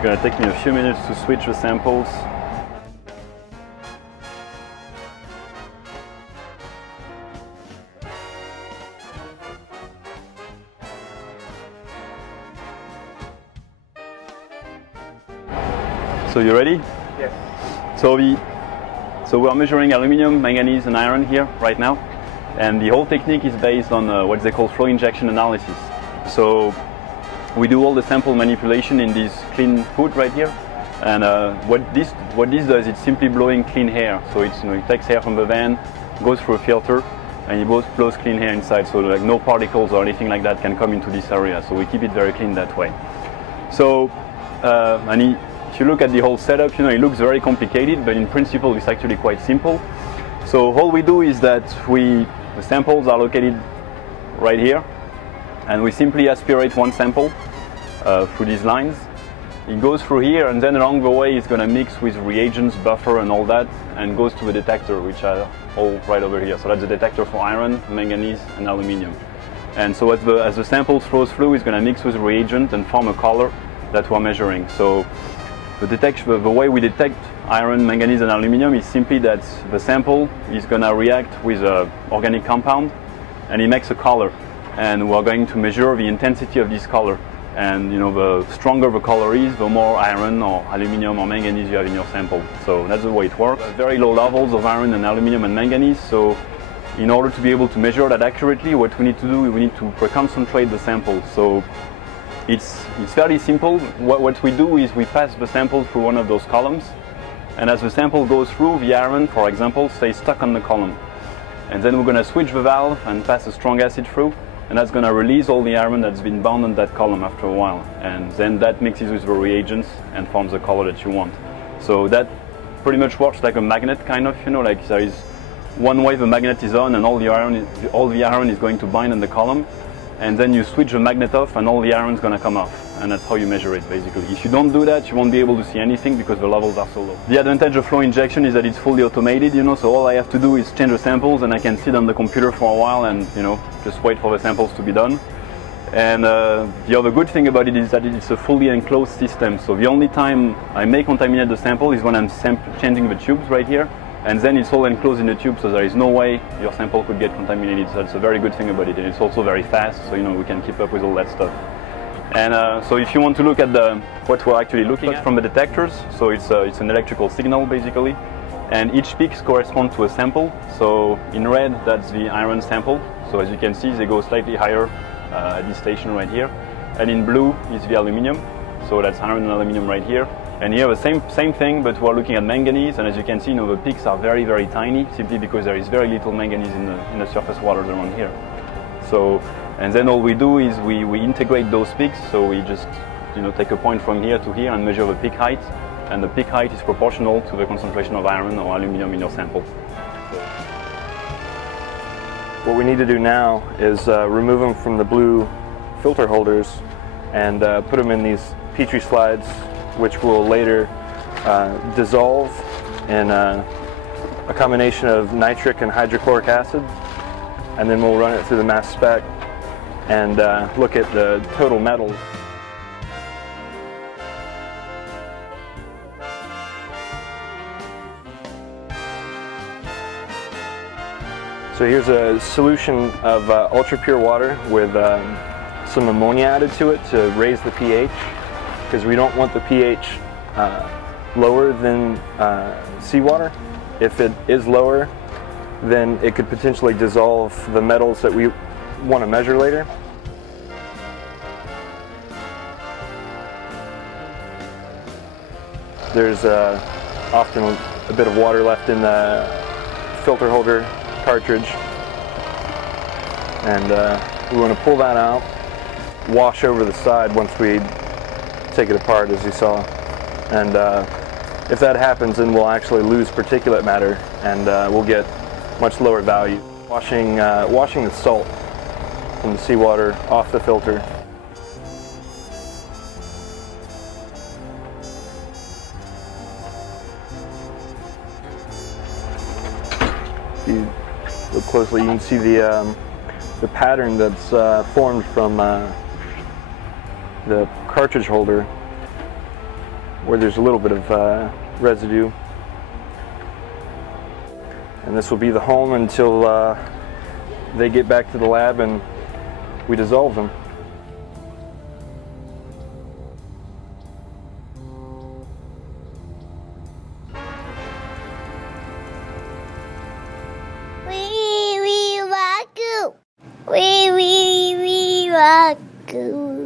It's going to take me a few minutes to switch the samples. So you ready? Yes. So we are measuring aluminum, manganese and iron here right now, and the whole technique is based on what they call flow injection analysis. So we do all the sample manipulation in this clean hood right here, and what this does, it's simply blowing clean air. So it's, it takes air from the van, goes through a filter, and it blows clean air inside, so like no particles or anything like that can come into this area. So we keep it very clean that way. So if you look at the whole setup, it looks very complicated, but in principle it's actually quite simple. So all we do is that the samples are located right here, and we simply aspirate one sample through these lines. It goes through here, and then along the way it's going to mix with reagents, buffer and all that, and goes to the detector, which are all right over here. So that's the detector for iron, manganese and aluminum. And so as the sample flows through, it's going to mix with reagent and form a color that we're measuring. So the way we detect iron, manganese and aluminum is simply that the sample is going to react with an organic compound and it makes a color, and we're going to measure the intensity of this color. And the stronger the color is, the more iron or aluminum or manganese you have in your sample. So that's the way it works. Very low levels of iron and aluminum and manganese, so in order to be able to measure that accurately, what we need to do is we need to pre-concentrate the sample. So it's fairly simple. What we do is we pass the sample through one of those columns, and as the sample goes through, the iron, for example, stays stuck on the column. And then we're going to switch the valve and pass a strong acid through, and that's going to release all the iron that's been bound on that column after a while. And then that mixes with the reagents and forms the color that you want. So that pretty much works like a magnet, kind of, like there is one way the magnet is on and all the iron is going to bind on the column. And then you switch the magnet off and all the iron is going to come off, and that's how you measure it basically. If you don't do that, you won't be able to see anything because the levels are so low. The advantage of flow injection is that it's fully automated, so all I have to do is change the samples and I can sit on the computer for a while and just wait for the samples to be done. And the other good thing about it is that it's a fully enclosed system, so the only time I may contaminate the sample is when I'm changing the tubes right here. And then it's all enclosed in the tube, so there is no way your sample could get contaminated. So that's a very good thing about it, and it's also very fast, so we can keep up with all that stuff. And so if you want to look at what we're actually looking at from the detectors, so it's an electrical signal basically, and each peaks correspond to a sample. So in red, that's the iron sample. So as you can see, they go slightly higher at this station right here, and in blue is the aluminum. So that's iron and aluminum right here. And here the same thing, but we're looking at manganese, and as you can see, the peaks are very, very tiny, simply because there is very little manganese in the surface waters around here. So, and then all we do is we integrate those peaks, so we just take a point from here to here and measure the peak height, and the peak height is proportional to the concentration of iron or aluminum in your sample. What we need to do now is remove them from the blue filter holders and put them in these Petri slides, which will later dissolve in a combination of nitric and hydrochloric acid, and then we'll run it through the mass spec and look at the total metals. So here's a solution of ultra pure water with some ammonia added to it to raise the pH, because we don't want the pH lower than seawater. If it is lower, then it could potentially dissolve the metals that we want to measure later. There's often a bit of water left in the filter holder cartridge, and we want to pull that out, wash over the side once we take it apart, as you saw, and if that happens, then we'll actually lose particulate matter, and we'll get much lower value. Washing the salt from the seawater off the filter. If you look closely, you can see the pattern that's formed from the cartridge holder where there's a little bit of residue. And this will be the home until they get back to the lab and we dissolve them. We rock you. We rock you.